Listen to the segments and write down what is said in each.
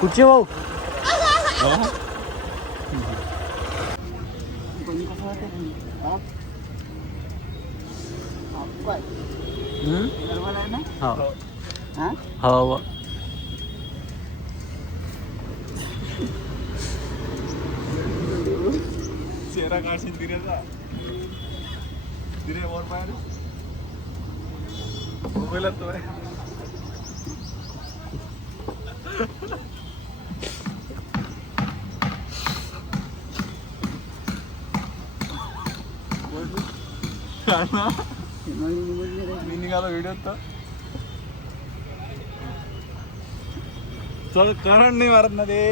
कुठचे भाऊ हो चेहरा काढशील दिऱ्याचा दिरे वर पाहिजे मोबाईलात तो आहे मी निघालो व्हिडिओ तर चल करंट नाही मारत ना ते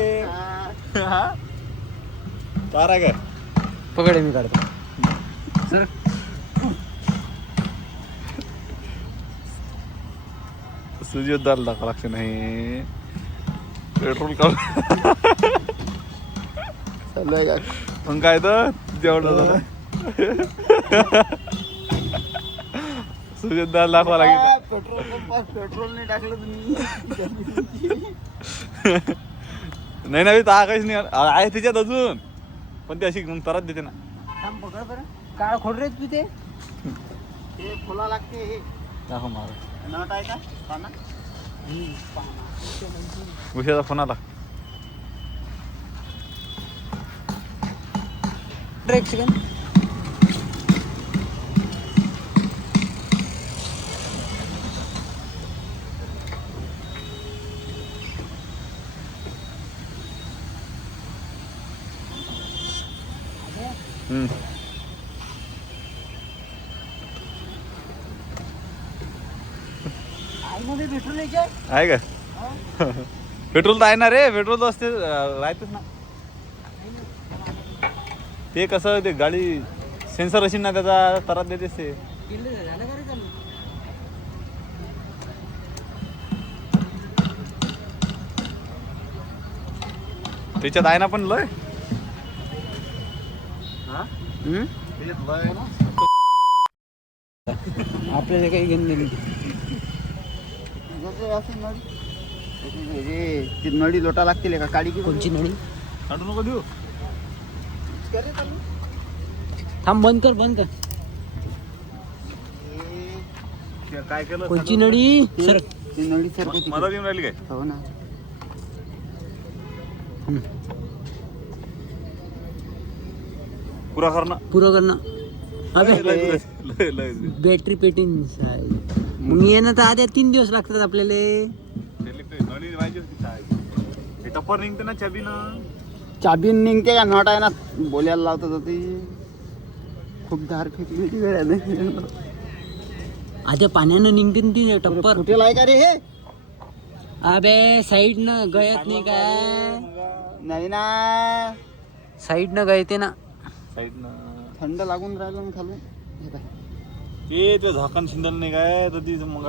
कार आहे का पकडे मी काढतो सुजितदार दाखवा लागते नाही पेट्रोल काढ मग काय तर जेवढं सुजितदार दाखवा लागेल पेट्रोल पंपात पेट्रोल नाही टाकलं नाही नाही ता काहीच नाही आहे त्याच्यात अजून पण ते अशी मग परत देते ना पकड बरं काळ खोड रे तू ते खोला लागते दाखव मार नट आहे का पाना उशाचा फोन आला एक सेकंड पेट्रोल आहे का पेट्रोल तर आहे ना रे पेट्रोल तर असते राहतेच ना ते कसं ते गाडी सेन्सर असेल ना त्याचा त्रास देतेच ते त्याच्यात आहे ना पण लय आपल्याला काही घेऊन दिली ती नळी लोटा लागतील का काळी कोणची नळी काढू नको देऊ थांब बंद कर काय केलं कोणची नळी सर ती नळी सर मला देऊन राहिली काय हो ना पुरा करणं बॅटरी पेटीन मग येणं तर आधी 3 दिवस लागतात आपल्याला टप्पर निघते ना चाबी निघते का नॉट आहे ना बोलायला लावतात ती खूप धार फेकली आधी पाण्यानं निघते ती टप्पर कुठे आहे का रे हे अबे साईड न गयत नाही काय नाही ना साईड न गयते ना थंड लागून राहिलं ना खालून ते झाकण शिंदल नाही काय तर ती मग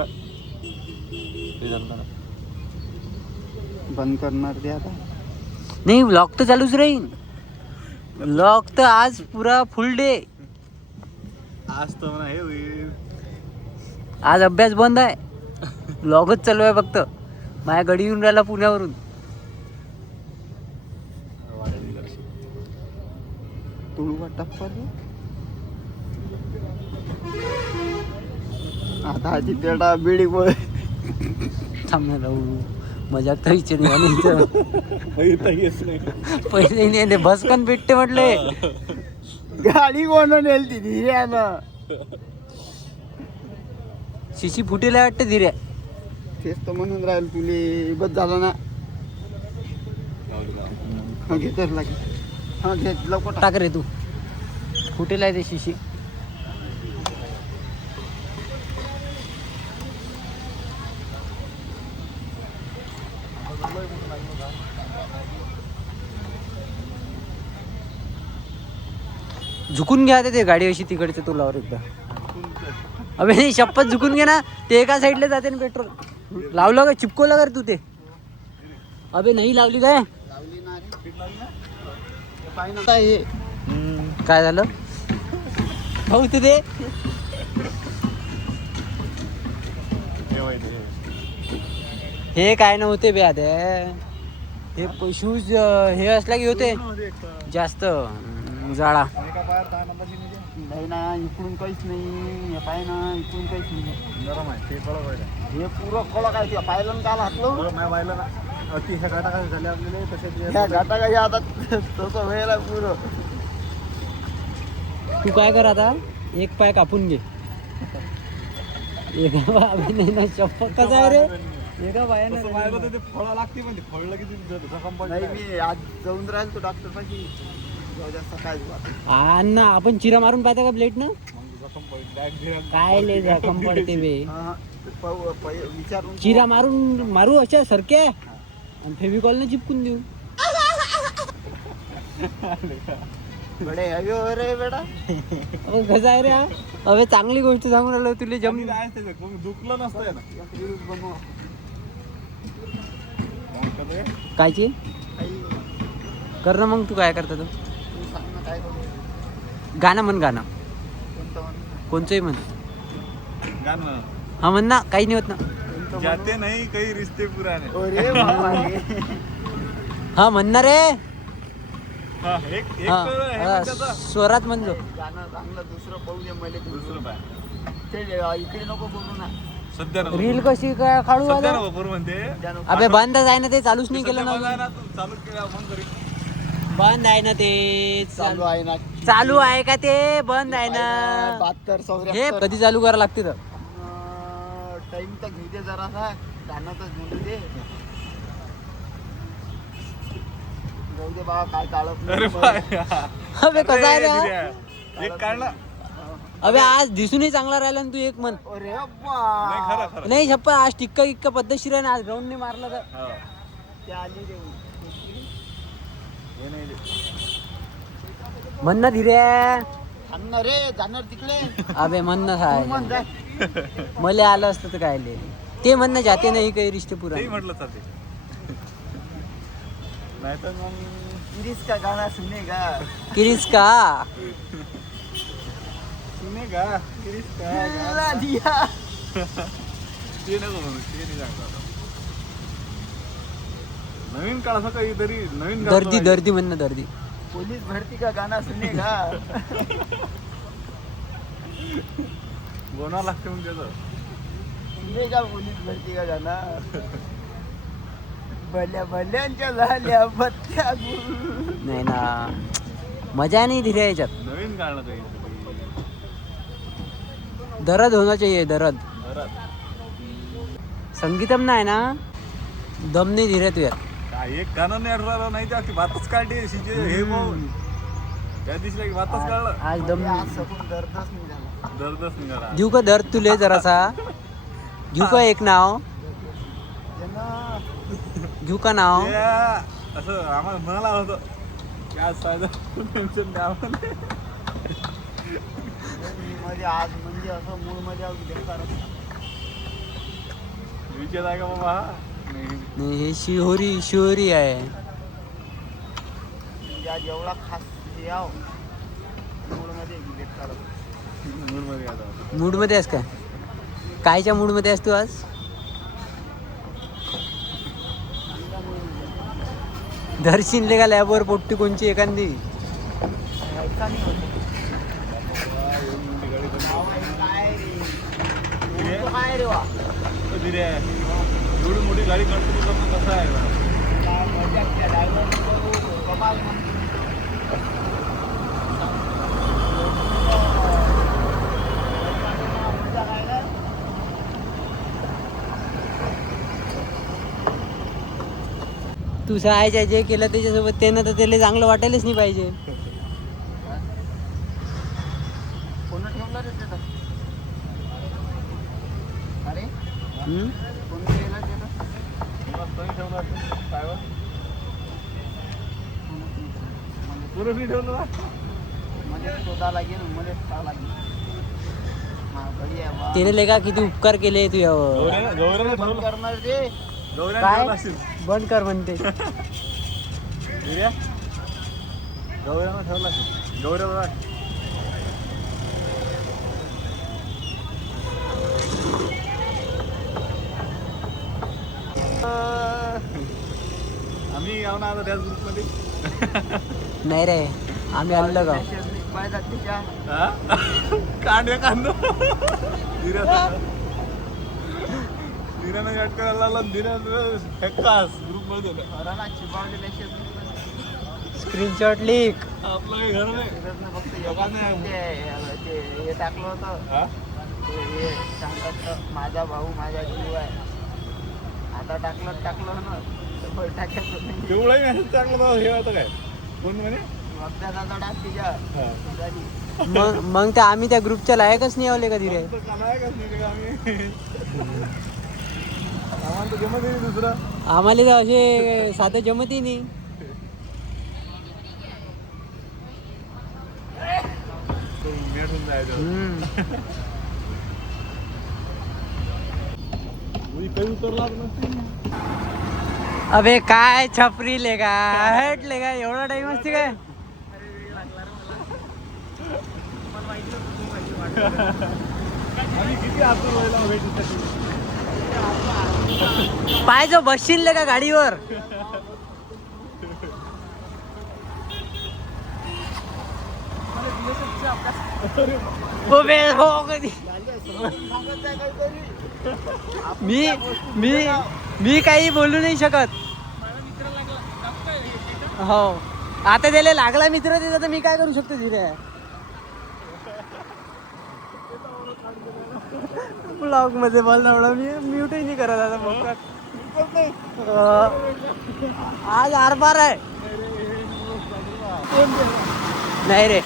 बंद करणार ते आता नाही ब्लॉक तर चालूच राहील ब्लॉक तर आज पुरा फुल डे आज तर म्हणा हे होईल आज अभ्यास बंद आहे ब्लॉगच चालू आहे फक्त माझ्या गडी येऊन राहिला पुण्यावरून तुळवा टप्पर आता आधी पेटा बिडी बोल थांबणार राहू मजाक तर इच्छा नाही पहिले नाही भस्कन भेटते म्हटले गाडी कोण नेलती धीर्यानं शिशी फुटेला वाटते धीर्या तेच तर म्हणून राहील तुले बस झालं ना हा घे तर लागेल हा घे लवकर टाक रे तू फुटेला आहे ते शिशी झुकून घ्या ते गाडी अशी तिकडचे तुलावर एकदा अबे नाही शपथ झुकून घे ना ते एका साईडला जाते ना पेट्रोल लावलं का चिपकवलं का तू ते अबे नाही लावली काय काय झालं भाऊ ते पाहिजे. हे काय नव्हते बे आता हे शूज हे असला की होते जास्त जाळा. नाही ना इकडून काहीच नाही. हे पाय ना इकडून काहीच नाही. गरम आहे ते कळलं पाहिजे. हे पुरं कळलं काय ते पाहिलं ना काल हातलं नाही पाहिलं ना. अति ह्या घाटा काय झाले आपल्याला तसे ह्या घाटा काय आता तसं व्हायला पुरं. तू काय कर आता एक पाय कापून घे. नाही ना चप्पल कसा आहे रे एका पायाने पाहिलं तर ते फळं लागते म्हणजे फळलं की जखम नाही. मी आज जाऊन राहील तो डॉक्टर पाशी सकाळी. ना आपण चिरा मारून पाहता का प्लेट ना काय ले जखम पडते बे. विचारून चिरा मारू अशा सारख्या आणि फेविकॉल ने चिपकून देऊ. बडे अयो रे बेटा कसं आहे रे. अबे चांगली गोष्ट सांगून राहिलो तुला जम दुखलं नसतं ना कायची कर ना मग. तू काय करता तू गाणं म्हण. गाणं कोणचंही म्हण. गाणं हा म्हण ना. काही नाही होत ना. जाते नाही काही रिश्ते पुराने. हा म्हण ना रे. एक स्वरात म्हणलो. दुसरं पाय इकडे नको बोलू ना. सध्या रील कशी काय काढू म्हणते. अबे बंदच आहे ना ते. चालूच नाही केलं ना. चालू केलं बंद आहे ना ते. चालू आहे ना. चालू आहे का ते. बंद आहे ना. 72 हे कधी चालू करावं लागते तर टाइम तर घेऊ दे जरासा. गाण्यातच म्हणू दे. जाऊ दे बाबा काय काढत अबे कसा आहे रे. एक काढला. अबे आज दिसूनही चांगला राहिला ना तू. एक म्हण. अरे नाही छप्पा आज टिक्का इक्का पद्धतशीर आहे ना. आज ग्राउंड नाही मारला तर ते आली रे. म्हण ना धीरे. थांबणार रे जाणार तिकडे. अबे म्हण ना म्हण काय जाय. मला आलं असतं तर काय ते म्हण ना. जाते नाही काही रिश्ते पुरा. म्हटलं चालते. नाही तर मग किरीस का गाना सुनेगा. किरीस का सुनेगा. किरीस का दिला दिया. ते नको म्हणू. ते नाही सांगतो. नवीन काळ असं काहीतरी नवीन दर्दी दर्दी म्हण ना. दर्दी पोलीस भरती का गाना सुनेगा. बोना लागते मग त्याचं. सुनेगा पोलीस भरती का गाना. भल्या भल्यांच्या झाल्या बत्त्या गुल. नाही ना. मजा नाही धीरे याच्यात. नवीन गाणं काही दरद होना चाहिए. दरद संगीतम नाही ना. दम नाही धीरे तू यात. काय एक गाणं नाही आठवलं नाही त्या बातच काढली. हे मग त्या दिवशी की बातच काढलं. आज दम आज सकून दर्दच नाही झाला. दर्दच निघाला. घेऊ का दर्द तुले जरासा. घेऊ का एक नाव. घेऊ का नाव. असं आम्हाला म्हणाला होतं की आज टेन्शन द्या मध्ये आज म्हणजे असं मूळ मध्ये बेकार. विचार आहे का बाबा. नाही हे शिहोरी आहे. म्हणजे आज एवढा खास याव मूळ मध्ये बेकार. मूडमध्ये आता मूड मध्ये आहेस काय. कायच्या मूड मध्ये आहेस तू आज. दर्शिनले का लॅबवर पोट्टी कोणची एखादी. ऐसा नाही होत. काय रे वा. धीरे एवढी मोठी गाडी कंट्रोल करणं कसं आहे. कमाल. तू सहायच्या जे केलं त्याच्यासोबत त्यानं तर त्याला चांगलं वाटायलाच नाही पाहिजे. कोण ठेवला रे त्याचा. अरे कोण केला त्याचा. पुरं ठेवलं म्हणजे शोधा लागेल. मध्ये पहा लागेल. हा बढिया वा. त्याने लेका किती उपकार केले तू यावर. गौऱ्याला बंद करणार रे. काय बंद कर म्हणते. गौऱ्याला ठेवला. गौऱ्या नाव ना आता त्याच ग्रुप मध्ये. नाही रे आम्ही आलेलो का पाहिजे तिच्या कांडे कांदो धीरानं ऍड करायला लागला. धीरानं फेकास ग्रुप मध्ये घराला चिपावलेल्या शेत स्क्रीनशॉट लीक. आपलं काही घर नाही. फक्त बघा ना. ते हे टाकलं होतं हा? ते हे सांगतात माझा भाऊ माझा जीव आहे. आता टाकलं ना तर पण टाकायचं नाही. तेवढाही मेसेज टाकला तर हे होतं काय कोण म्हणे वक्त्याचा डाक तिच्या झाली. मग ते आम्ही त्या ग्रुपच्या लायकच नाही आवले का धीरे. आम्हाला तर जमत नाही दुसरं. आम्हाला तर असे साधं जमतही नाही. तो नेट होऊन जायचं. काही उतरला नसते. अबे काय छपरी लेगा हटले का एवढा टाइम असते काय. आम्ही किती आतूर व्हायला भेटीसाठी. पाय जो बसशील ले का गाडीवर. उभे हो कधी. मी काही बोलू नाही शकत. हो आता त्याला लागला मित्र त्याचा तर मी काय करू शकतो धीरे. ब्लॉग मध्ये बोलणं मी म्यूटही नाही करत आता मग. आज आरपार आहे. नाही रे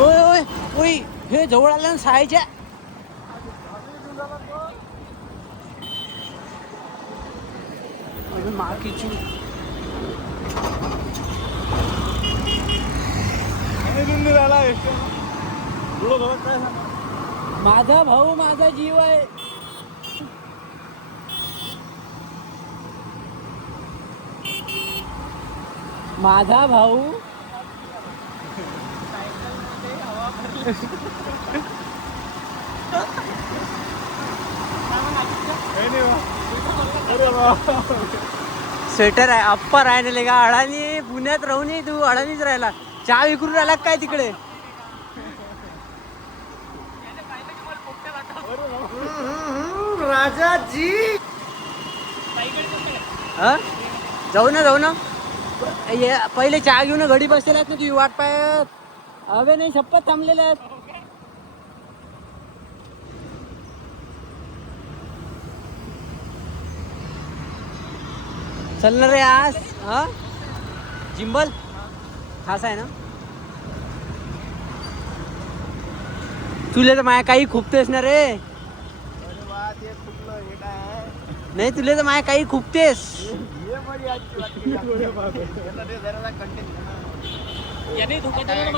ओय ओय ओय हे जवळ आलं ना सायच्या. माकीची माझा भाऊ माझा जीव आहे. माझा भाऊ स्वेटर आहे अप्पर आहे का अडाणी पुण्यात राहून तू अडाणीच राहिला. चहा विकून राहिला काय तिकडे. राजाजी जाऊ ना पहिले चहा घेऊन घडी बसलेला ना तुझी वाट पाहत. अबे नाही शपथ थांबलेल्या आहेत. चल ना रे आज हा जिंबल खास आहे ना. तुले तर माया काही खूपतेस ना रे. नाही तुले तर माया काही खूपतेस.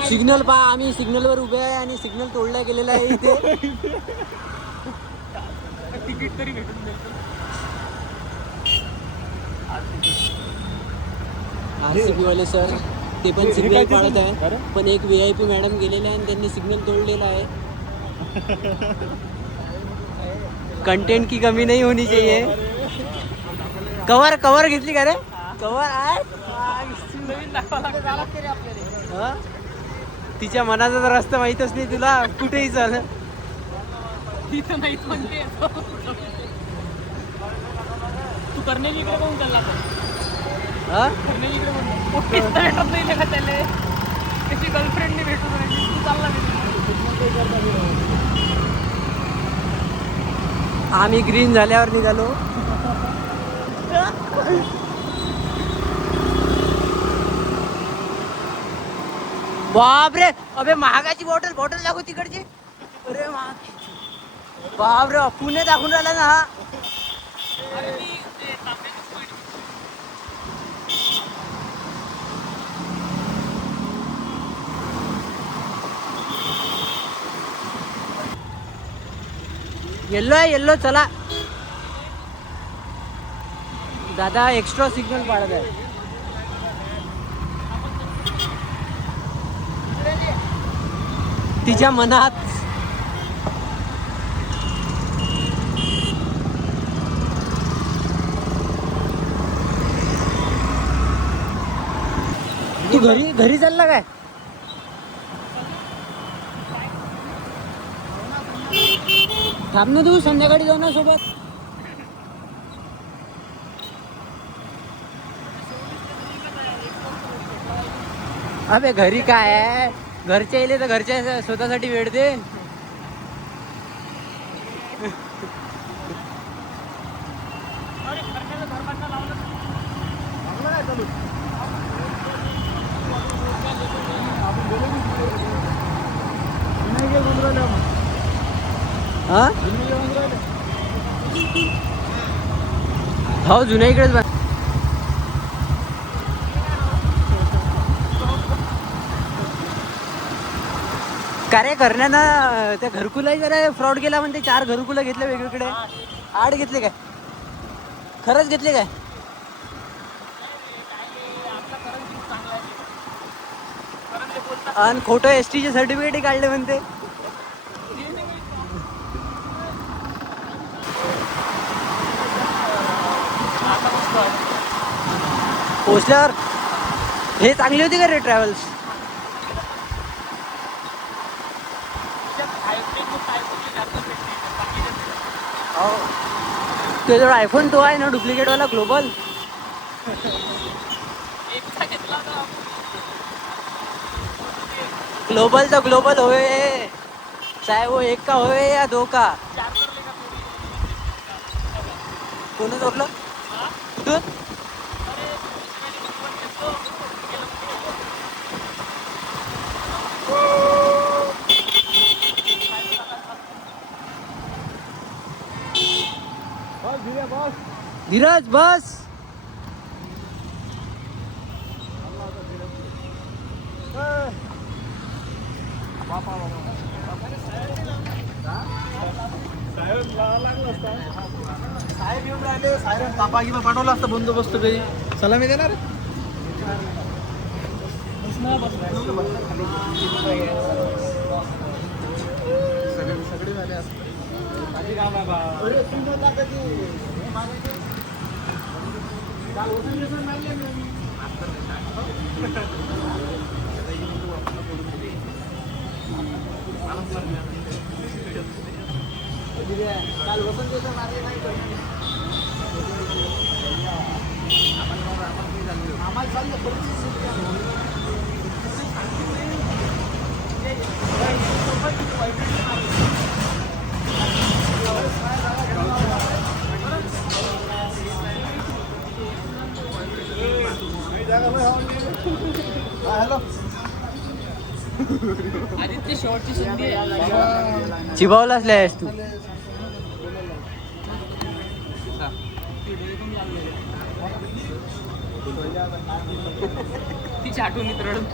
सिग्नल पहा आम्ही सिग्नल वर उभे आहे आणि सिग्नल तोडला गेलेला आहे इथे. तिकीट तरी भेटून आरसीबी वाले सर ते पण सिग्नल पाळत आहे. पण एक VIP मॅडम गेलेले आहे आणि त्यांनी सिग्नल तोडलेला आहे. कंटेंट की कमी नहीं होनी चाहिए. कवर घेतली का रे. कवर आहे तिच्या मनाचा तर रस्ता माहीतच नाही तुला. कुठेही चल तिथं नाहीच म्हणते. तू करण्याची इकडे कोण चालला भेटत नाही का त्याला. त्याची गर्लफ्रेंडने भेटून राहिली तू चालला. आम्ही ग्रीन झाल्यावर निघालो. बापरे अबे महागाची बॉटल दाखव तिकडची. अरे बापरे पुणे दाखवून राहिला ना हा. येल्लो चला. दादा एक्स्ट्रा सिग्नल पाडत आहे. तिच्या मनात घरी चालला काय? थांब ना तू, संध्याकाळी जाऊ ना सोबत. अबे घरी काय आहे, घरचे येले तर घरच्या स्वतःसाठी वेळ दे. हा हो, जुन्या इकडेच बन. का रे करण्यानं त्या घरकुलाही जरा फ्रॉड केला म्हणते. 4 घरकुलं घेतले वेगवेगळे. 8 घेतले काय? खरंच घेतले काय? आणि खोटं ST चे सर्टिफिकेट काढले म्हणते. पोचल्यावर हे चांगली होती का रे ट्रॅव्हल्स? तुझ्याजवळ आयफोन तो आहे ना डुप्लिकेट वाला ग्लोबल? ग्लोबल तो ग्लोबल होए, चाहे वो 1 का होए या 2 का. कोण झोपलं तू? धीरज बस. साहेब येऊन राहिले. साहेब कापा किंवा पाठवला असतं बंदोबस्त काही. सलामी देणार सगळे झाले असते. काल वसंत मारले नाही आम्हाला चाललं. हॅलो आदित्य शेवटची संधी आहे. चिबावलाच आहेस तू. तिची आठवणीत रडून.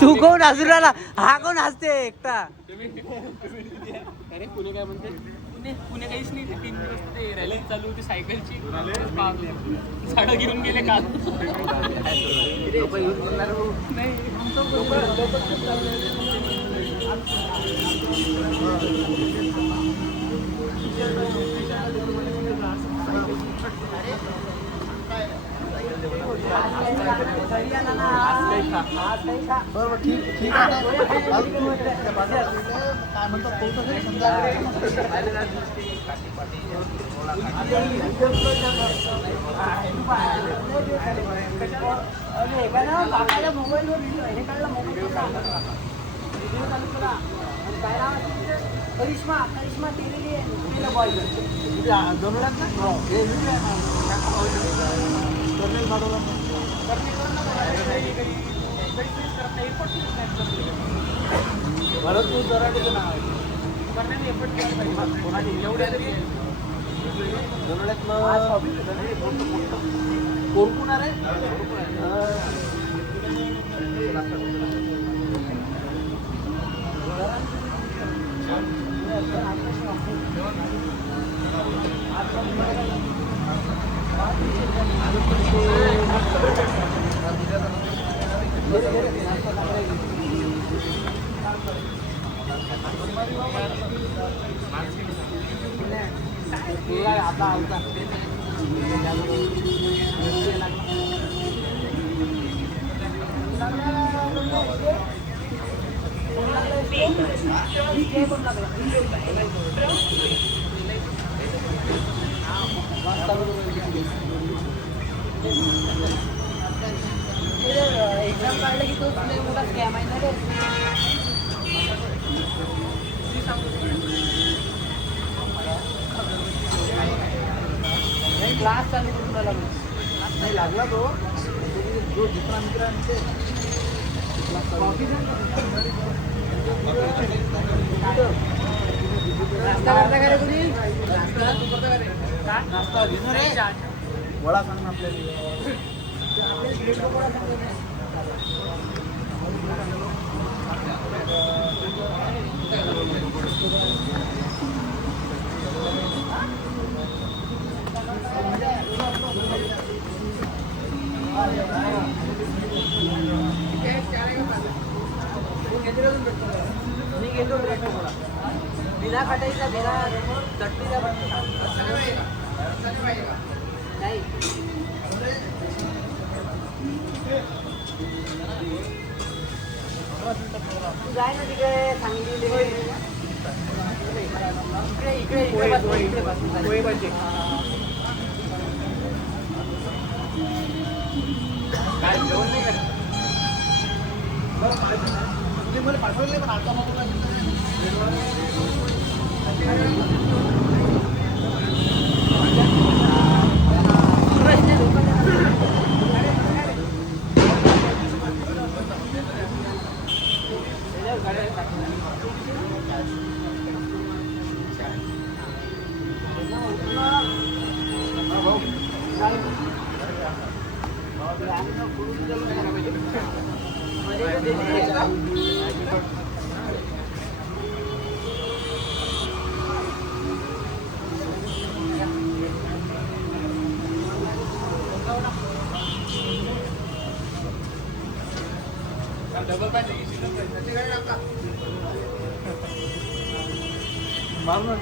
तू कोण हसू राहिला? हा कोण हसते एकटा? अरे पुणे काय म्हणते? पुणे काहीच नाही. ते 3 दिवस ते रॅली चालू होती सायकलची. झाडं घेऊन गेले काल. बरोबर ठीक आहे. काय म्हणतात करिश्मा तेरे लिए भरत तू जराडीचं नाव आहे. कोण आहे? आता एक्झाम काढलं की तोच लय मोठा स्कॅम आहे ना रे. क्लास चालू करून राहिला नाही लागला तो जो दुसरा मित्र आहे ना ते नाश्ता करता का रे कुणी? नाश्ता घेणार आहे. वडा सांग ना आपल्याला. मी गेलो बिना खाटायचा बिना चटणीचा नाही. तू जाय ना तिकडे सांगली इकडे इकडे बस. काय जेवण नाही करत. मला पाठवले पण आता मारून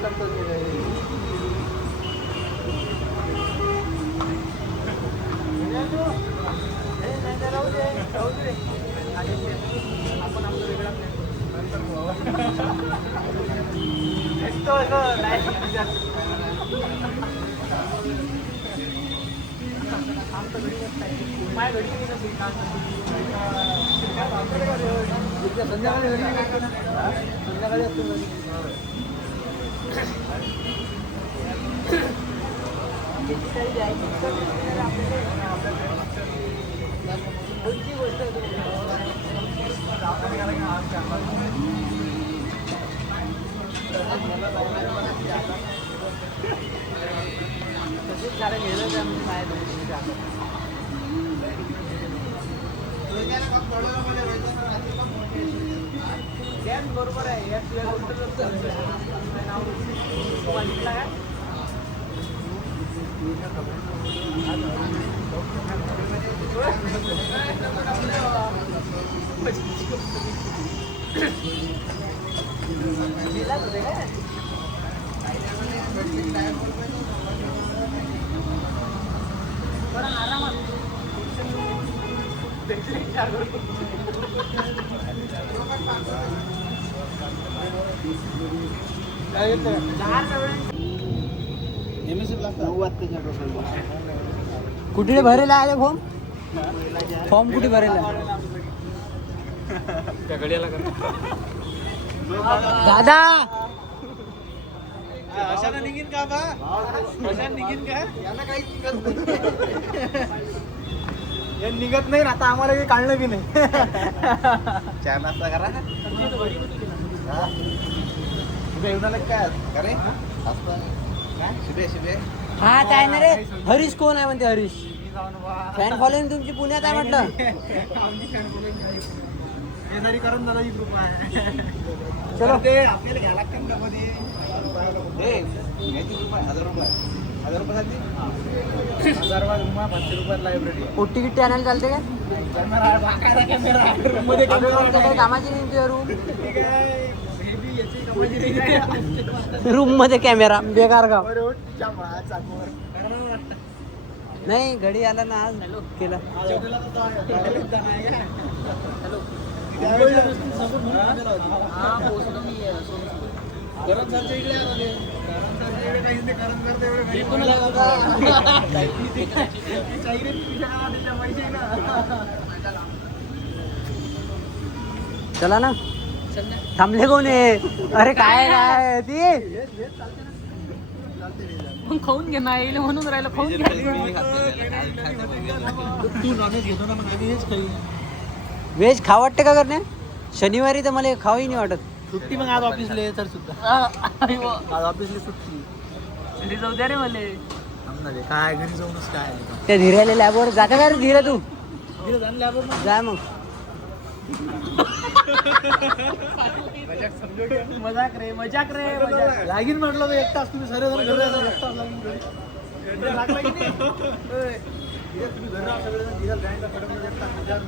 टाकतो. आपण आपलं वेगळा संध्याकाळी असतो. कोणती गोष्ट तशीच कारण गेलं तर माझ्या बरोबर आहे. या तुझ्या गोष्ट बघितला का? कुठे भरेला आहे फॉर्म? फॉर्म कुठे भरेला? दादा अशाला निघीन का बा? अशा निघीन का? यांना काहीच निघत नाही. हे निघत नाही. आता आम्हाला काही काढलं की नाही. चहा नाश्ता करा. येऊन आलं काय अरे शिबे शिबे. हा काय ना रे. हरीश कोण आहे म्हणते? हरीश फॅन फॉलोइंग तुमची पुण्यात आहे म्हटलं. शेजारी करून दादा ही ग्रुप आहे. चलो ते आपल्याला घ्यायला लागतं का मध्ये? ₹1000 रुपयासाठी 1000 रुपये 500 रुपयात लायब्ररी. तिकीट आणायला चालते का? मध्ये काही कामाची नाही तुझ्या रूम मध्ये कॅमेरा बेकार का? नाही घडी आला ना आज केला. चला ना थांबले कोण आहे अरे काय काय ती खाऊन घे ना येईल म्हणून राहिलं खाऊन घे तू नॉनव्हेज घेतो ना मग आम्ही हेच खाईल व्हेज खाव वाटते का करणे शनिवारी तर मला खावही नाही वाटत सुट्टी मग आज ऑफिसला तर सुद्धा आज ऑफिसला सुट्टी घरी जाऊ द्या रे मले काय घरी जाऊनच काय त्या धीऱ्याला लॅबवर जाता का रे धीरा तू घरी जाऊन लॅबवर मग जा मग मजाक रे मजाक लागीन म्हटलं तर एक तास तुम्ही सर्व जण घरी एक तास लागला की नाही तुम्ही घरी राहा सगळेजण डिझेल ग्राइंडर फटकून एक तास हजार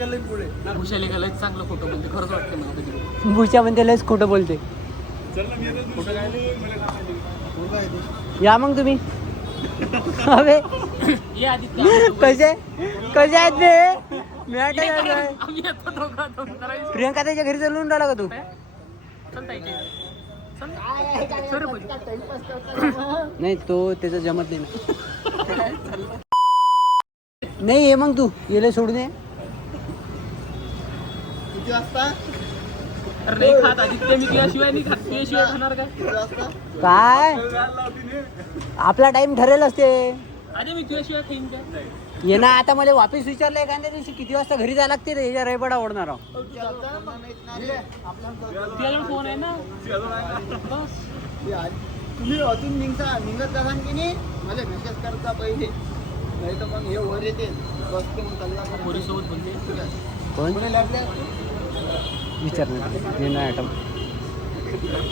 नाही पुढे भूषाली घालायचं चांगलं फोटो बोलते खरंच वाटतं मला कधी भूषा म्हणते लयच खोटं बोलते या मग तुम्ही अबे ये आदित्य कसे कसे आहेत ते मी आम्ही येतो दोघं करायचं प्रियंका त्याच्या घरी चालून राहिला का तू चलता इथे सर नाही तो त्याचं जमत नाही ना नाही ये मग तू येले सोडून ये किती वाजता अरे खात आदित्य मी तुझ्याशिवाय नाही खात तुझ्याशिवाय खाणार काय किती वाजता काय आपला टाइम ठरेल असते आधी मी तुझ्याशिवाय खाईन काय ये ना आता मला वापिस विचारलं एखाद्या दिवशी किती वाजता घरी जायला लागते रे याच्या रैबडा ओढणार आहो तुझ्याजवळ फोन आहे ना बस तुम्ही अजून निघत जासान की नाही मला मेसेज करता पहिले नाही तर मग हे वर येते बसते मग चालला पोरीसोबत बोलते कोण पुढे लॅबला विचारणार मी नाही आयटम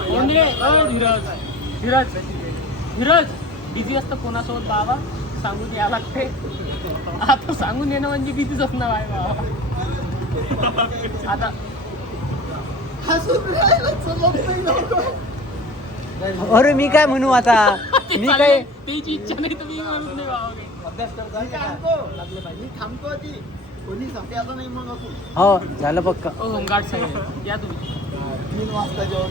कोण रे धीरज धीरज धीरज बिझी असतं कोणासोबत बाबा सांगून या लागते आता सांगून येणं म्हणजे भीतीच असणार आहे बाबा आता अरे मी काय म्हणू आता मी काय त्याची इच्छा नाही तर मी म्हणत नाही बाबा काही. अभ्यास करता मी थांबतो ती कोणी सांगते आता नाही मग आपण हो झालं पक्का ओ होमगार्ड साहेब या तुम्ही 3 वाजता जेवण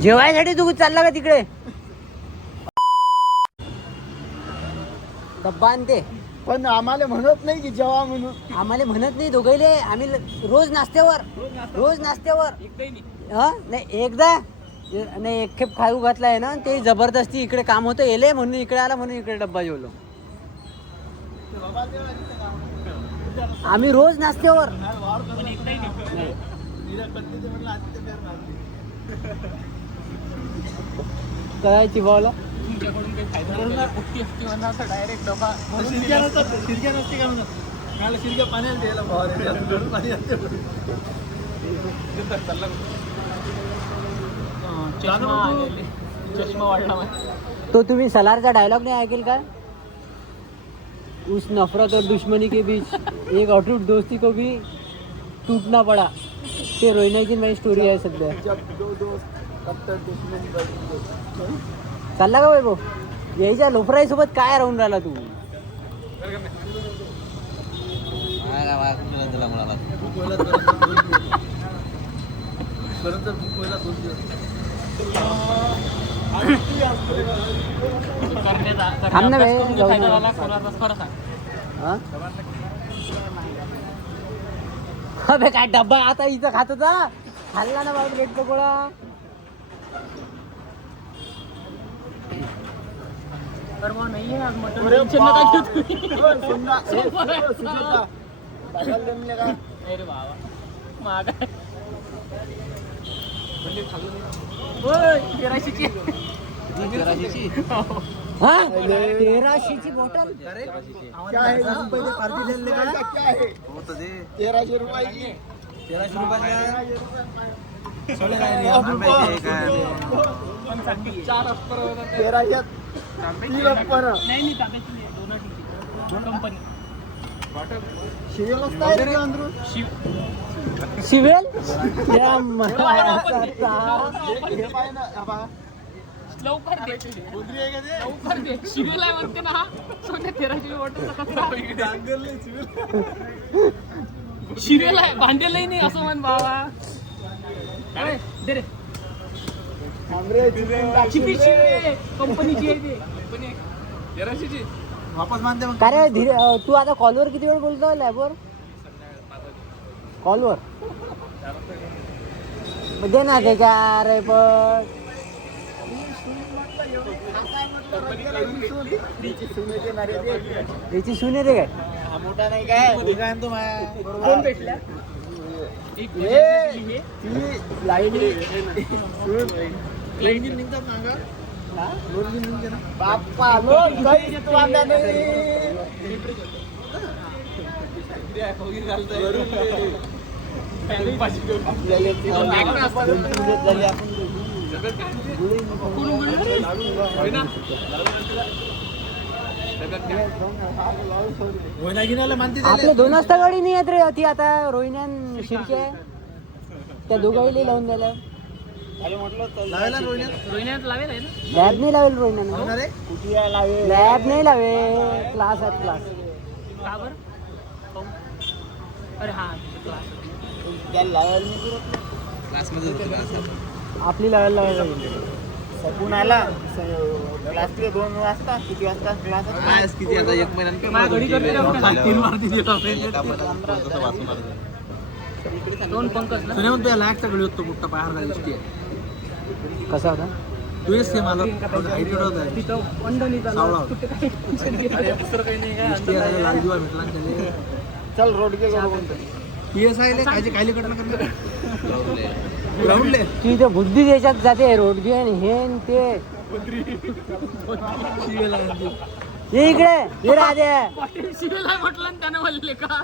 जेवायसाठी तू चालला का तिकडे डब्बा आणते पण आम्हाला म्हणत नाही की जेव्हा म्हणून आम्हाला म्हणत नाही दोघायले आम्ही रोज नाश्त्यावर एकदाही नाही हा नाही एकदा नाही एक खेप खाऊ घातलाय ना ते जबरदस्ती इकडे काम होतं येले म्हणून इकडे आला म्हणून इकडे डब्बा जेवलो आम्ही रोज नाश्त्यावर पण एकदाही नाही करायची बोला तुमच्याकडून काही फायदा नाही उठती असती म्हणा असं डायरेक्ट डबा शिरक्या नसते का म्हणत मला शिरक्या पाण्याला द्यायला पाणी चष्मा वाढला माझा. तो तुम्ही सलारचा डायलॉग नाही ऐकेल का उस नफरत और दुश्मनी के बीच एक अटूट दोस्ती को भी टूटना पड़ा ते रोहिण्याची माझी स्टोरी आहे सध्या जब दो दोस्त तब तक दुश्मनी बनी चालला का वैभव यायच्या लोफराई सोबत काय राहून राहिला तू थांब ना बे, जाऊ फायदा ना. झाला कोणाचा खरं सांग हा? अबे काय डब्बा आता इथं खात होता खाल्ला ना बाबा ब्रेड पकोडा तर मग नाही आहे आज मटन अरे टेन्शन नका घेऊ तुम्ही. अरे बाबा महाग आहे. ओय, 1300 हा 1300ची बॉटल क्या है हम पहले पार्टी ले लेगा क्या है 1300 रुपयाची 1300 पण चांगली आहे. 4 अप्पर 1300 3 अप्पर नाही ताब्याची नाही दोन कंपनी शिवेल असता है अंदरून शिवेल या हे पाय ना लवकर दे लवकर दे शिवेल आहे म्हणते ना सोन्या 13 वॉटरचा कचरा शिवेल आहे भांडेलही नाही असं म्हण बाबा अरे दे रे चिपी शिवे कंपनीची आहे ते वापस बांधते मग. काय रे धीरे तू आता कॉलवर किती वेळ बोलतो लॅबवर कॉलवर मग दे ना ते काय अरे पण त्याची सून येते काय हा मोठा नाही काय मुलगा आहे तो माझ्या. कोण भेटल्या एक ए, ती लाईन निघतात ना ग. लोन घेऊन निघते ना. बाप्पा लोन काहीच बांधा नाही. आपल्याला ते दोन झाली आपण. आपले 2 वाजता गाडी नाही येत रे ती आता रोहिण्यान शिर्के आहे त्या दोघांनी लावून द्यायला लावायला रोहिण्यात लावेल आहे ना लॅब नाही लावेल रोहिण्यानं ना रे कुठे आहे लावे लॅब नाही लावे क्लास आहेत क्लास का बरं काहून? अरे हा क्लास त्याला लावायला नाही पुरत. आपली लावायला लावायला सकून आला क्लासचे 2 वाजता किती वाजता क्लास किती आता 1 माझ्या घरी करते ना दोन पंकज ना कसा होता तिथं अंडणी चल रोड के तू इथे बुद्धी त्याच्यात जाते रोडगी आणि हे न ते ये इकडे ये राधे शिवेला म्हटलं आणि त्यानं बोलले का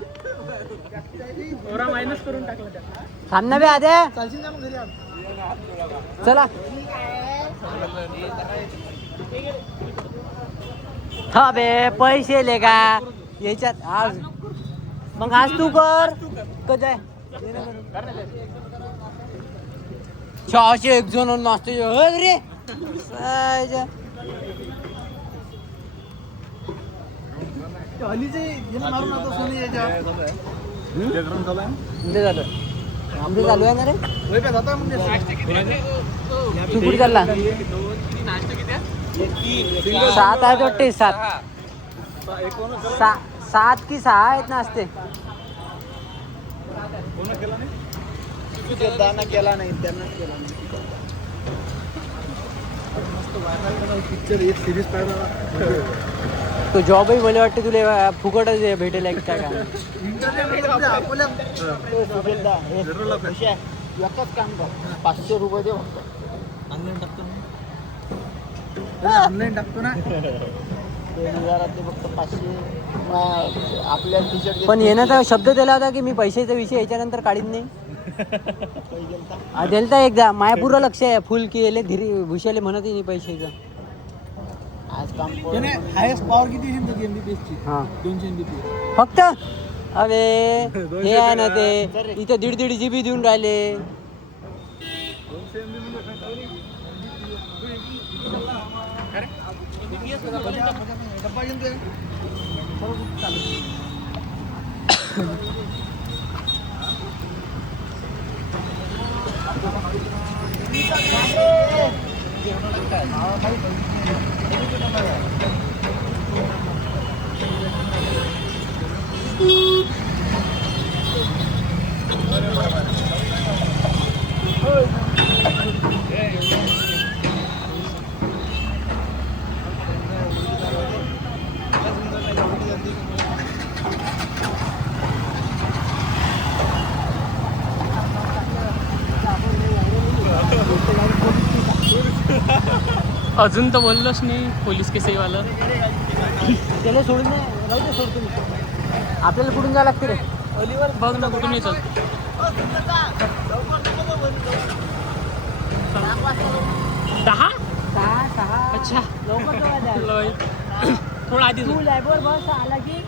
ओरा मायनस करून टाकलं त्या थांब ना बे आधे चालशील ना मग घरी आप. चला हा बे पैसे ले का याच्यात आज मग आज तू कर कधी चहाचे 1 जण नाचते रे हल्लीचे यानं मारून आता सोनी याच्यावर. आमचे झालं आमचे चालू आहे ना रे होय का जाता म्हणजे तू कुठे चालला 7 आहेत वाटते 7 की 6 आहेत ना असते दाना केला नाही त्यांना केला नाही. पिक्चर एक सिरीज पाहिजे तो जॉबही मला वाटते तुला फुकटच भेटेल एक काय एकच काम कर 500 रुपये दे ऑनलाईन टाकतो ऑनलाईन टाकतो ना 2000 फक्त 500 आपल्या टी शर्ट पण येण्याचा शब्द दिला होता की मी पैशाचा विषय याच्यानंतर काढीत नाही दिलता एकदा माया पुरं लक्ष आहे फुल केले धीरे भुशाले म्हणत नाही पैशाचं आज काम हायेस्ट पॉवर किती आहे MBPS ची हा 200 MBPS फक्त अरे हे आहे ना ते इथे 1.5 GB देऊन राहिले डब्बा घेऊन दे. अजून तर बोललोच नाही पोलीस केसईवालं त्याला सोडून नाही राहू दे सोडतो मी आपल्याला कुठून जावं लागते रे अलीवर बघ ना कुठून येतो 10 अच्छा लवकर जाऊ द्या. थोडा आधी तू लॅबवर बस आला की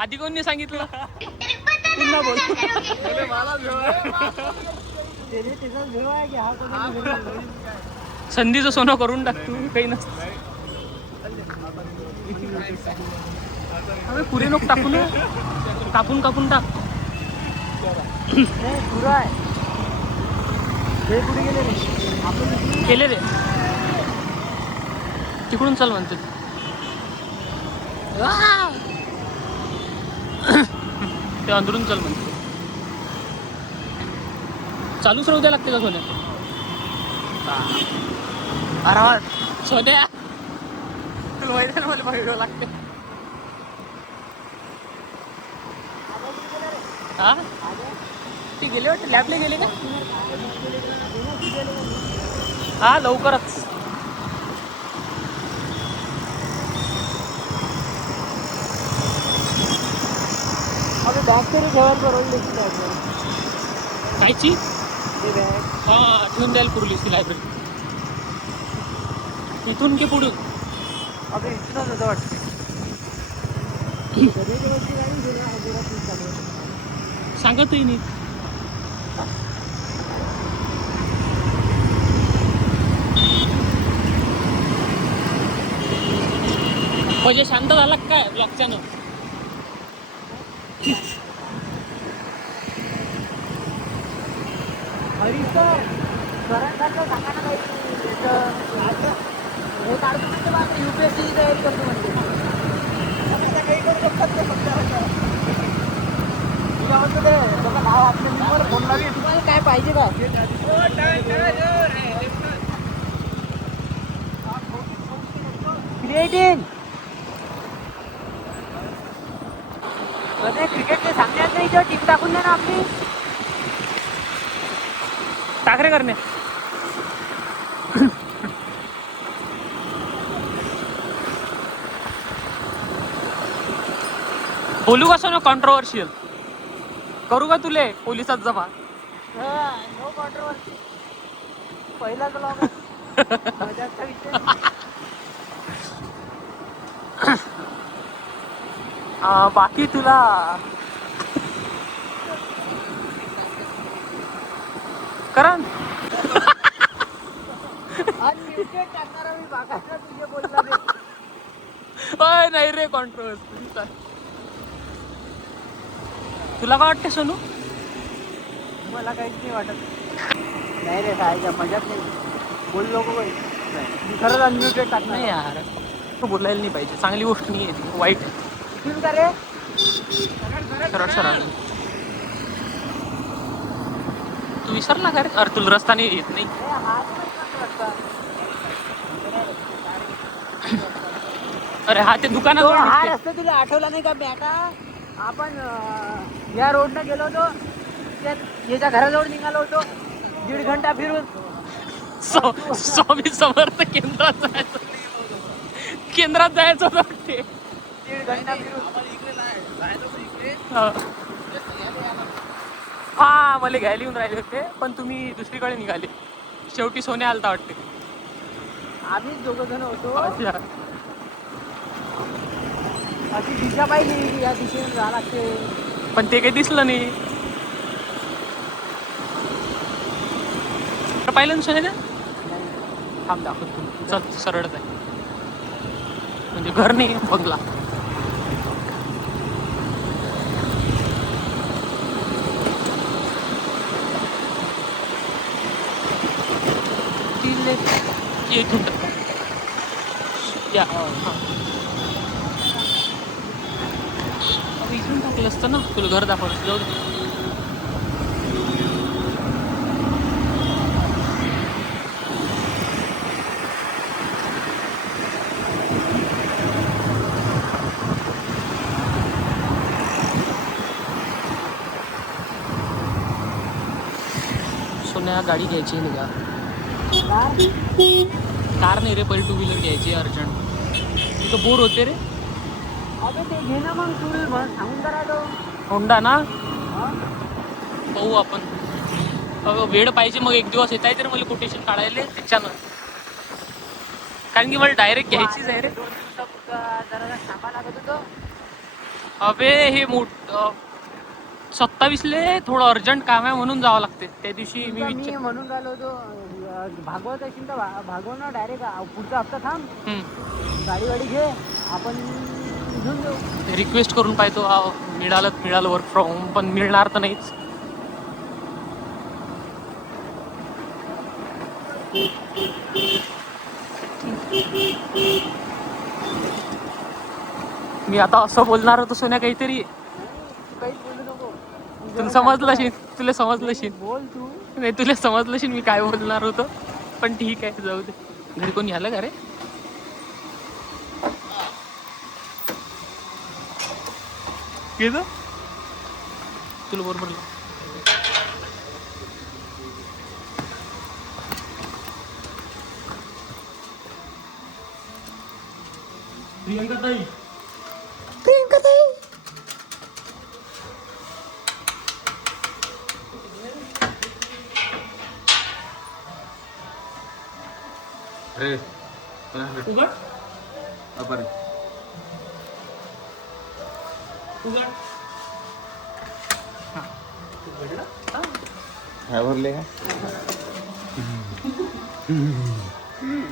आधी कोणी सांगितलं पुन्हा बोल. संधीचं सोनं करून टाक तू काही नसतं. अबे पुरे नको टाकू ना, कापून कापून टाक. केले रे तिकडून चल म्हणते. ते अंदरून चल म्हणते. चालूच राहू द्या लागते का सोन्या? सोन्या तुला माहिती आहे ना मला व्हिडिओ लागते. हा ते गेले वाटते लॅबला गेले का? हा लवकरच. कायची? हा ठेवून द्यायला पुरलीस ती लायब्ररी. इथून की पुढून सांगतही नाही. म्हणजे शांत झाला काय ब्लॉकच्यानं? UPSC तयारी करतो म्हणजे काही करू शकतात ते फोन लावी. तुम्हाला काय पाहिजे का? क्रिएटिंग क्रिकेटचे सांगण्यात नाही जेव्हा टीम टाकून द्या ना आपली. टाकरे करणे बोलू कसं ना कॉन्ट्रोवर्शियल करू का तुले पोलिसात जमा? No controversy. पहिला ब्लॉग मजाचा विषय. बाकी तुला करण क्रिकेट टाकणारा मी बागायला तुझे बोलला रे. नाही रे कॉन्ट्रोवर्सी. तुला काय वाटते सोनू? मला काहीच नाही वाटत. नाही रे काय मजाच नाही. बोललो का मी खरंच अनम्युटेड टाकणार. नाही यार तू बोलायला नाही पाहिजे. चांगली गोष्ट नाही आहे, वाईट आहे. तुम्ही का रे सरळ सरळ तू विसरला का रे? अरे तुला रस्ता नाही येत नाही. अरे हा ते दुकानात हा रस्ता तुला आठवला नाही का बेटा? आपण या रोडनं गेलो होतो, याच्या घराजवळ निघालो होतो 1.5 घंटा फिरून. स्वामी समर्थ केंद्रात जायचं होतं वाटते. 1.5 घंटा फिरून. हा मला घ्यायला येऊन राहिले होते पण तुम्ही दुसरीकडे निघाले. शेवटी सोने आलता वाटते. आम्हीच 2 जण होतो. अच्छा. अशी दिशा पाहिली या दिशेने जा लागते. पण ते काही दिसलं नाही. पाहिलं ना सोने? थांब दाखवतो. चल सरळच आहे म्हणजे घर नाही बंगला. इथून या इथून टाकलं असतं ना तुला घर दाखवलं. जाऊ दे. सोन्या गाडी घ्यायची आहे का? कार नाही रे पहिले 2 व्हीलर घ्यायची अर्जंट. तिथं बोर होते रे. अबे ते घे ना मग. तू सांगून करा तो होंडा ना पाहू आपण. वेळ पाहिजे मग. 1 दिवस येत आहे तर मला कोटेशन काढायला त्याच्यानं. कारण की मला डायरेक्ट घ्यायचीच आहे रे. 2 दिवसापुरता जरा थांबा लागत होतं. अबे हे 27ले थोडं अर्जंट काम आहे म्हणून जावं लागते. त्या दिवशी मी मी म्हणून राहिलो होतो भागवत असेल तर भागव ना डायरेक्ट पुढचा हप्ता थांब, गाडी घे, आपण घेऊन जाऊ. रिक्वेस्ट करून पाहतो मिळालं वर्क फ्रॉम होम, पण मिळणार तर नाहीच. मी आता असं बोलणार होतो सोन्या काहीतरी, काहीच बोलू नको. तुला समजलं बोल तू. नाही, तुला समजलं मी काय बोलणार होतो, पण ठीक आहे, जाऊ दे. घरी कोणी आलं का रे? तुला बरोबर प्रियंका ताई उघड. काय भरले का?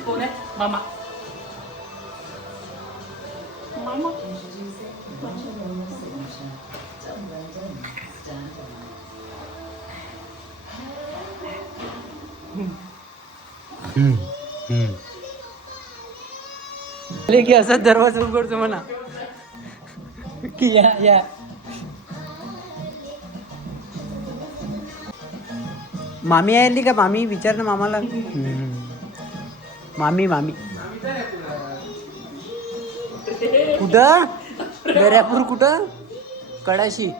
कोण आहे? मामा. की असा दरवाजा उघडतो म्हणा की या मामी आली का? मामी विचार ना मामाला. मामी कुठं? दर्यापूर कुठं? कडाशी.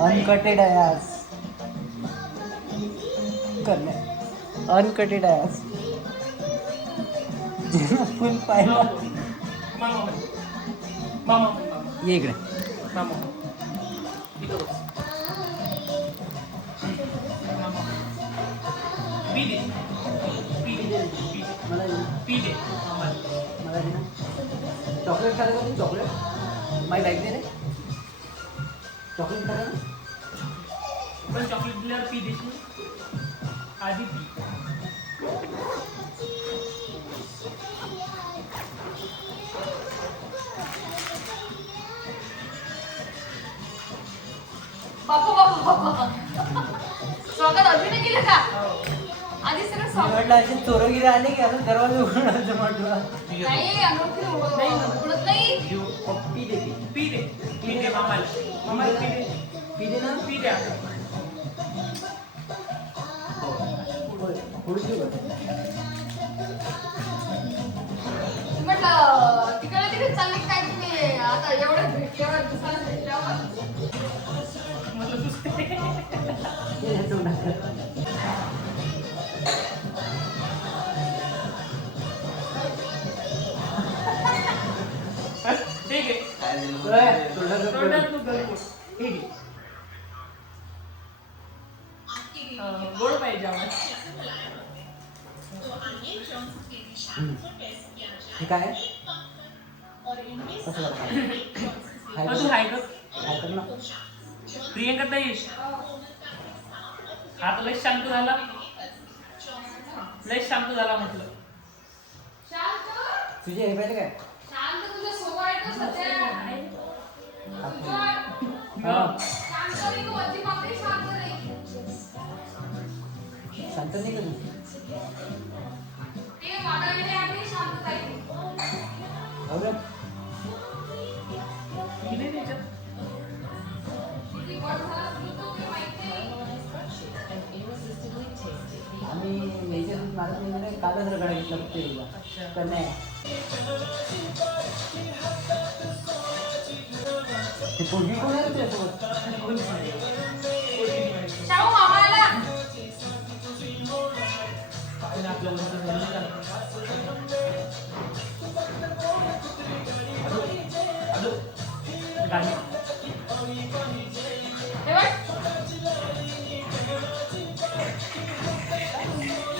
अनकटेड आहे आज. अनकटेड आहे आज. फुल पाहिला. ये इकडे. मला दे ना. चॉकलेट खायला का तू? चॉकलेट माझी बाईक दे रे. चॉकलेट खायला ना. पण चॉकलेट दिल्यावर पी देशील आधी पी. स्वागत अजून नाही केलं का? आधी सगळं स्वागत असे चोरगिरी आले की आता दरवाजा उघडायचं म्हटलं. नाही अनोळखी उघडत नाही. पी दे मामाला पी दे ना. पी द्या. म्हटलं तिकडे चालले काय तुम्ही आता एवढ्या दिवसाला भेटल्यावर गोड पाहिजे आवाज. हे काय? कसं तू हाय का? कर ना. प्रियंका ताई आता लय शांत झाला. म्हटलं. तुझे हे पाहिजे काय? शांत तुझ्या सोबत आहे का सध्या? शांत नाही तू अजिबात नाही शांत नाही. शांत नाही का तू? ते वाटायला आम्ही शांत आहे. किती वर झाला तुला ते माहिती नाही. आम्ही याच्यातून मारत नाही म्हणजे कालच रगडा घेतला तर नाही. ते पोरगी कोण आहे तुझ्यासोबत? शाहू मामाला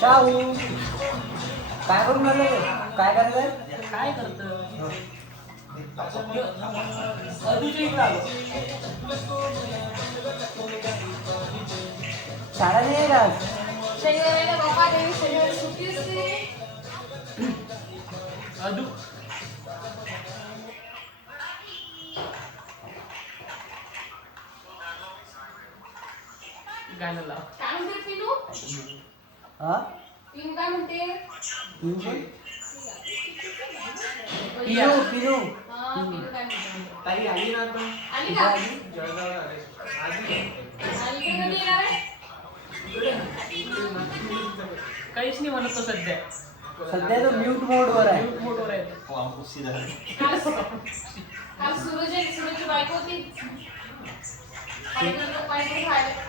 शाहू काय करून आलं रे? काय करायचंय? काय करत अजूनच्या इकडे आलो. शाळा नाही आहे का आज? शनिवारी बाबा देवी शनिवारी सुट्टी असते. अजून गाणं लाव. काय म्हणते पिनू? हा? पिनू काय म्हणते? पिनू कोण? या. पिनू हा, पिनू काय म्हणते? ताई आली ना आता. आली का? जळगावला आले. आली. आणि इकडे कधी येणार आहे? काहीच नाही म्हणत तो सध्या. सध्या तो म्यूट मोडवर आहे. म्यूट मोडवर आहे. काल सूरजची बायको होती. पाणी खायला.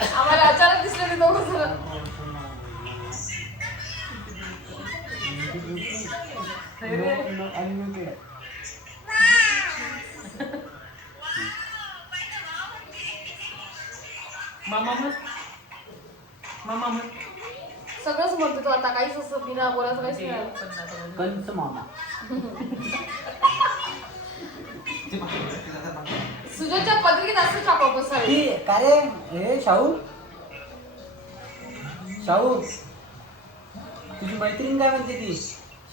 आम्हाला अचानक दिसलं ते दोघं जण. अनम्यूटेड. मामा म्हण. मामा म्हण. सगळंच म्हणतो तो आता, काहीच असं बिना बोलायचं काहीच नाही आलं. कंच मामा. सुजयच्या पत्रिकेत असं टाकावं बसावे. ती काय रे? हे शाहू शाहू तुझी मैत्रीण काय म्हणते ती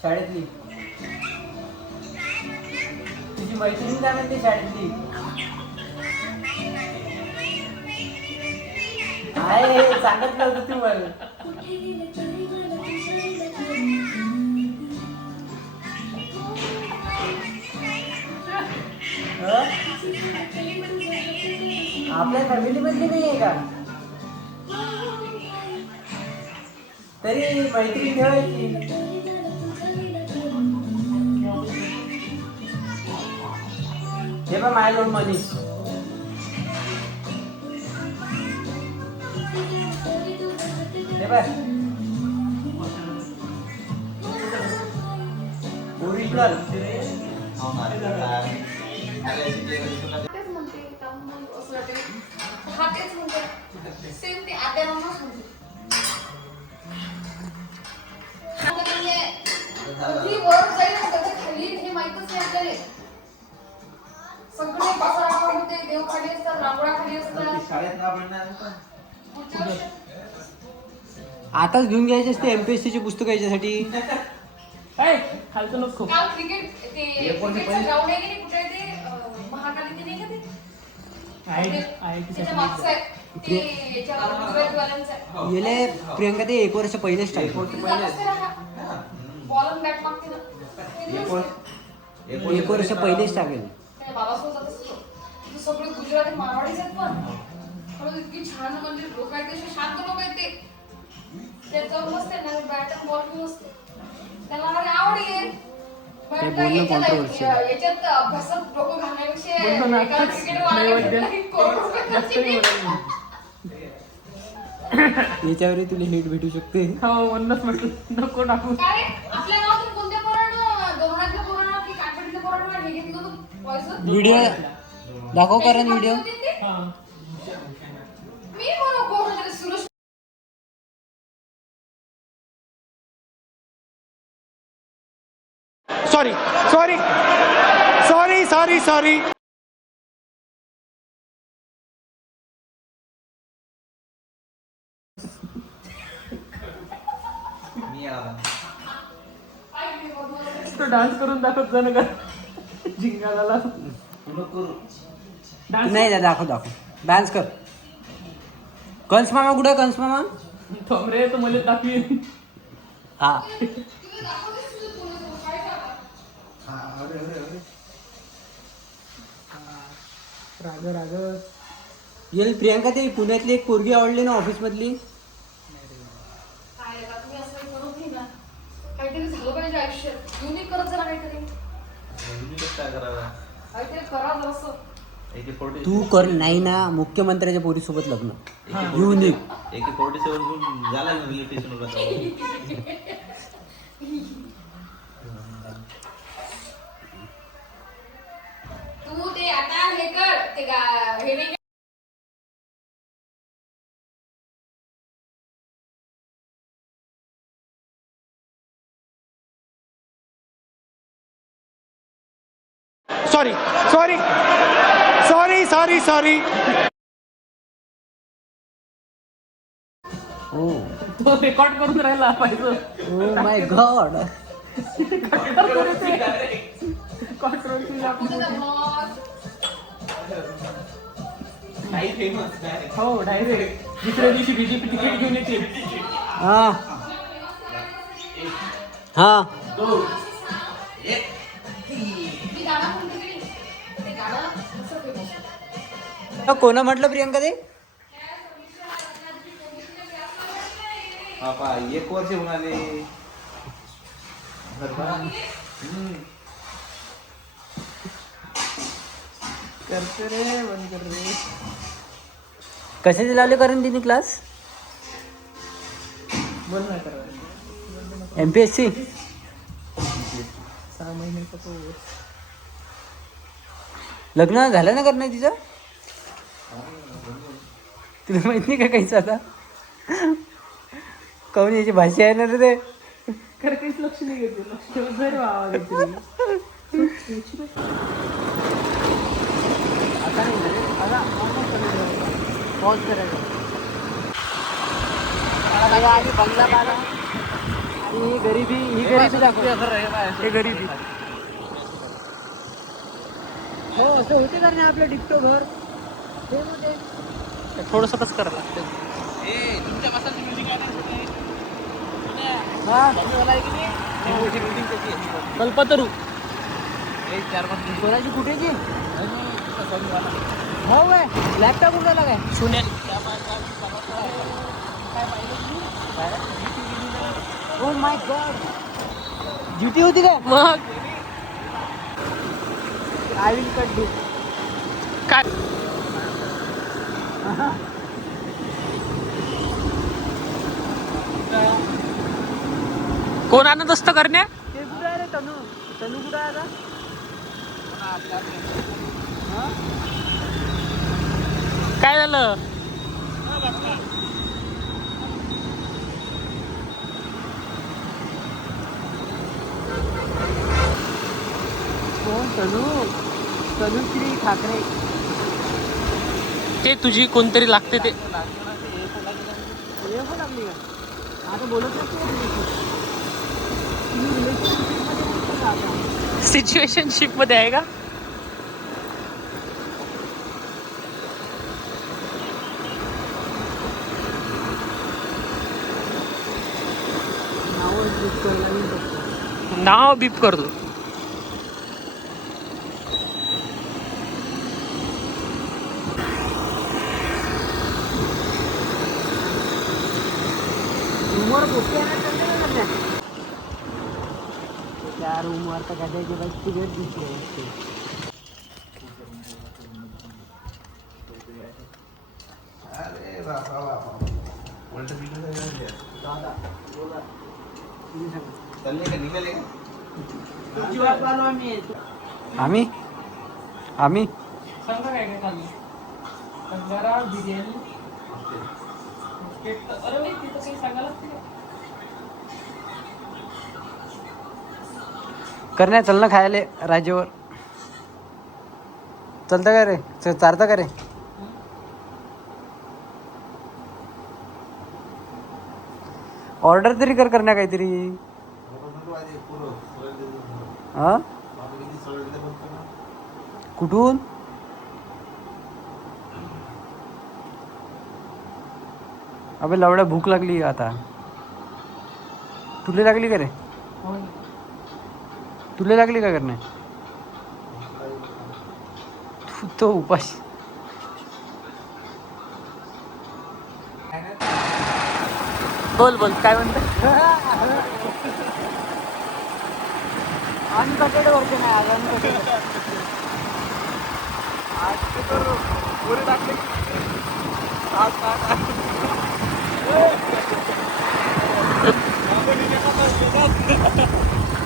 शाळेतली? तुझी मैत्रीण काय म्हणते शाळेतली? आहे सांगत नव्हतं तू मला. हं? आपल्या फॅमिली मधली नाही आहे का? तरी मैत्री ठेवायची. हे बघ माय लोड मनीष. हे बघ ओरिजिनल. तेच म्हणते, असं वाटते. हा तेच म्हणते. सेम ते आत्या मामाच म्हणते. कधी वर जाईल कधी खाली हे माहितच नाही आपल्याला. सगळे पसारा होते, देव खाली असतात, रांगोळ्या खाली असतात. शाळेत ना म्हणणार पुढच्या वर्षी आताच घेऊन घ्यायचे असते एमपीएससी ची पुस्तक याच्यासाठी. ऐ, खालचं नको. काल क्रिकेट ते क्रिकेटचं ग्राउंड आहे की नाही, कुठे आहे ते महाकाली ते नाही का ते? त्याच्या मागचं आहे. ते याच्या गुजरातवाल्यांचं आहे. गेले प्रियंका ते 1 वर्ष पहिले स्टार्ट. बॉल आणि बॅट मागते ना. 1 वर्ष पहिलेच टाकेल. त्या बाबासोबत जात असतो. तिथे सगळे गुजराती मारवाडीच आहेत पण. खरंच इतकी छान म्हणजे लोक आहेत, तसे शांत लोक आहेत ते. त्याच्यावर मस्त आहे ना बॅट आणि बॉल पण असते. त्याला मला आवड आहे. पण ते बोलणं controversial. याच्यात अभ्यासात डोकं घालण्यापेक्षा बोलतो ना, एका क्रिकेटवाल्याला जास्त करोडपती याच्यावर तुला हिट भेटू शकते. हो म्हणूनच म्हटलं नको टाकू. काय आपल्या गावातून कोणत्या पोरानं गव्हाणातल्या पोरानं की काकडीतल्या पोरानं हे घेतलं होतं पैसे? व्हिडिओ दाखव करण व्हिडिओ. हा. मी म्हणू कोण Suresh sorry sorry sorry sorry sorry. तो डान्स करून दाखवत जा नका. जिंगाला नाही दाखव डान्स कर. कंस मामा कुठे? कंस मामा थोमरे तर मला दाखवीन. हा. राग राग. येईल प्रियंका ते पुण्यातली एक पोरगी आवडली ना ऑफिस मधली. काय आता तुम्ही असं करू की ना काहीतरी झालं पाहिजे आयुष्यात. युनिक करत जरा काहीतरी काहीतरी करा जरासं. तू कर नाही ना मुख्यमंत्र्याच्या पोरीसोबत लग्न. युनिक. AK-47 झाला तू ते आता हे कर ते हे नाही sorry sorry sorry sorry sorry. ओ तो रेकॉर्ड करून राहिला पाहिजे. Oh my God. हो डायरेक्ट दुसऱ्या दिवशी बीजेपी तिकीट घेऊन येते. हा हा मी गाणं कोणतं तरी ते गाणं असं फेमस. कोणा म्हटलं प्रियंका ते? बापा 1 वर्ष होऊन आले. करते रे बंद कर रे. कशाचे लावले करून तिने क्लास? बोल ना करा. MPSC. 6 महिन्याचा कोर्स. लग्न झालं ना करणं तिचं? तुला माहित नाही का काहीच आता? काऊन याची भाषा आहे ना रे ते. खरं काहीच लक्ष नाही घेते. लक्ष ठेवत जर आवाज येते. आता नाही झाले. आता पॉज करायचा. आम्ही बंगला पाहिला आणि ही गरिबी दाखवते. हे गरिबी. हो असं होते का नाही आपलं डिक्टो घर? ते मध्ये थोडस कसं करायला लागतं. हा कल्पतरू स्वराची कुठेची? हो काय लॅपटॉप कुठला काय? सुने ओ माय गॉड. GT होती काय? मग आय विल कट दिस. काय कोण आणत असतं करण्या? ते कुठं आहे रे तनू? तनू कुठं आहे आता? काय झालं? कोण? तनुश्री ठाकरे. ते तुझी कोणतरी लागते ते. हे पण लागली का? आता बोलत नसते. सिच्युएशनशिप मध्ये आहे का? नाव बीप करतो. रूमवर गोष्टी आहे त्या रूमवर तर गद्याची बस तिकीट दिसले. आम्ही सांगा काय काय चाललं. संगारा बिर्याणी. अरे नाही तिथं काही सांगायला लागते का? करण्या चल ना खायला राज्यावर. चलता का रे? चालता का रे? ऑर्डर तरी कर करण्या काहीतरी. हा कुठून? अबे लवड्या भूक लागली आता. तुला लागली का रे? तुला लागली का करणे? तू तो उपाशी. बोल बोल काय म्हणतो. अनकटेड वरती नाही आज अनकटेड.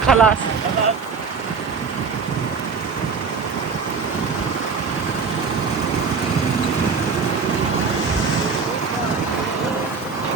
खलास.